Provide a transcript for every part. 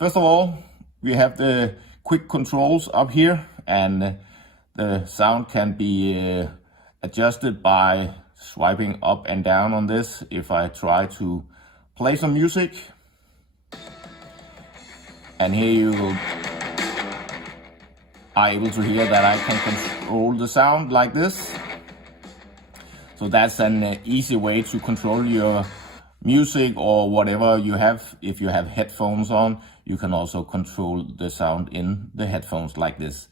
First of all, we have the quick controls up here, and the sound can be adjusted by swiping up and down on this. If I try to play some music, and here you are able to hear that I can control the sound like this. So that's an easy way to control your music or whatever you have. If you have headphones on, you can also control the sound in the headphones like this.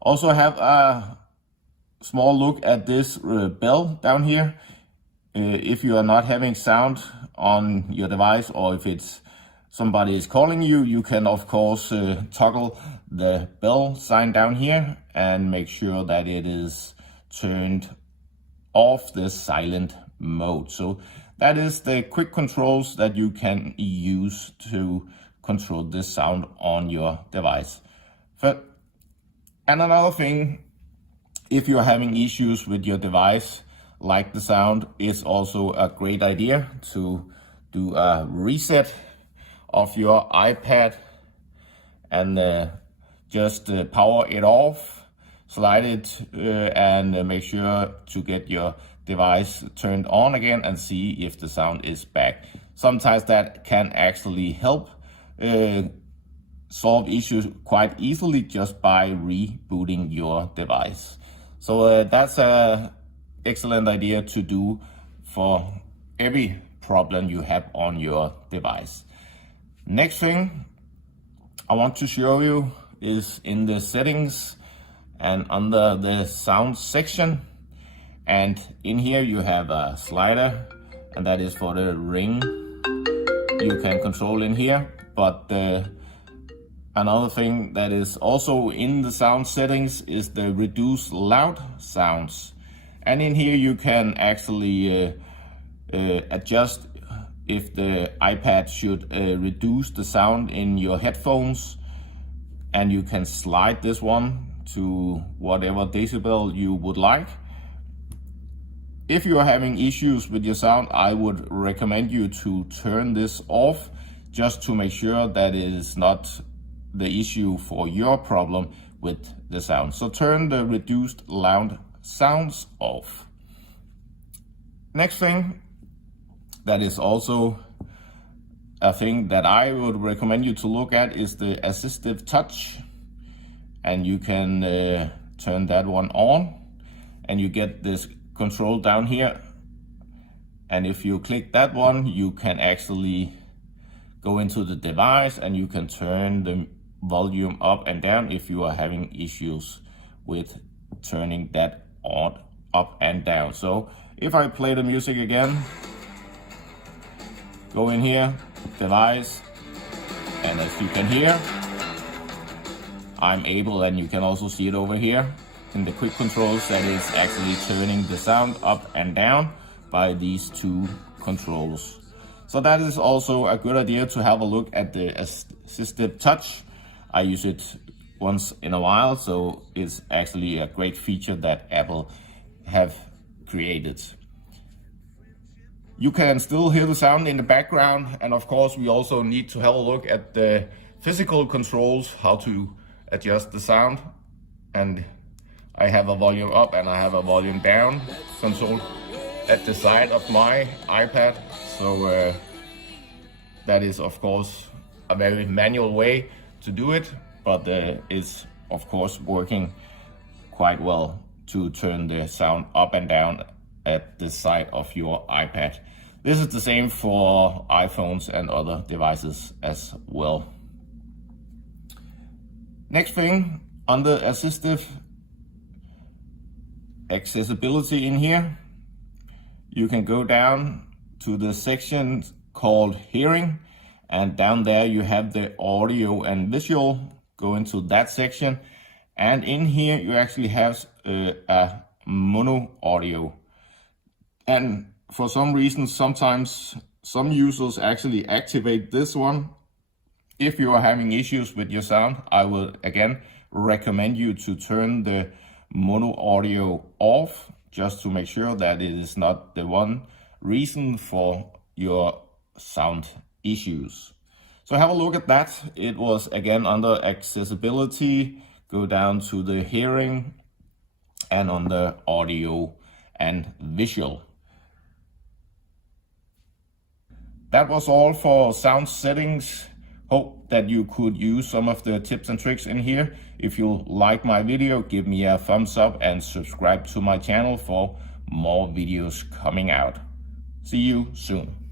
Also have a small look at this bell down here. If you are not having sound on your device, or if it's somebody is calling you, you can of course toggle the bell sign down here and make sure that it is turned off the silent mode. So that is the quick controls that you can use to control this sound on your device. And another thing, if you're having issues with your device like the sound, it's also a great idea to do a reset of your iPad and just power it off, slide it and make sure to get your device turned on again and see if the sound is back. Sometimes that can actually help solve issues quite easily just by rebooting your device. So that's an excellent idea to do for every problem you have on your device. Next thing I want to show you is in the settings and under the sound section, and in here you have a slider, and that is for the ring you can control in here. But another thing that is also in the sound settings is the reduce loud sounds, and in here you can actually adjust if the iPad should reduce the sound in your headphones, and you can slide this one to whatever decibel you would like. If you are having issues with your sound, I would recommend you to turn this off just to make sure that it is not the issue for your problem with the sound. So turn the reduced loud sounds off. Next thing, that is also a thing that I would recommend you to look at, is the assistive touch. And you can turn that one on, and you get this control down here. And if you click that one, you can actually go into the device and you can turn the volume up and down if you are having issues with turning that on, up and down. So if I play the music again, go in here, device, and as you can hear, I'm able, and you can also see it over here in the quick controls, that is actually turning the sound up and down by these two controls. So that is also a good idea to have a look at the assistive touch. I use it once in a while, so it's actually a great feature that Apple have created. You can still hear the sound in the background, and of course we also need to have a look at the physical controls, how to adjust the sound. And I have a volume up and I have a volume down console at the side of my iPad. So that is of course a very manual way to do it, but it's of course working quite well to turn the sound up and down at the side of your iPad. This is the same for iPhones and other devices as well. Next thing, under assistive accessibility in here, you can go down to the section called hearing, and down there you have the audio and visual. Go into that section, and in here you actually have a mono audio. And for some reason, sometimes some users actually activate this one. If you are having issues with your sound, I will again recommend you to turn the mono audio off, just to make sure that it is not the one reason for your sound issues. So have a look at that. It was again under accessibility, go down to the hearing, and on the audio and visual. That was all for sound settings. Hope that you could use some of the tips and tricks in here. If you like my video, give me a thumbs up and subscribe to my channel for more videos coming out. See you soon.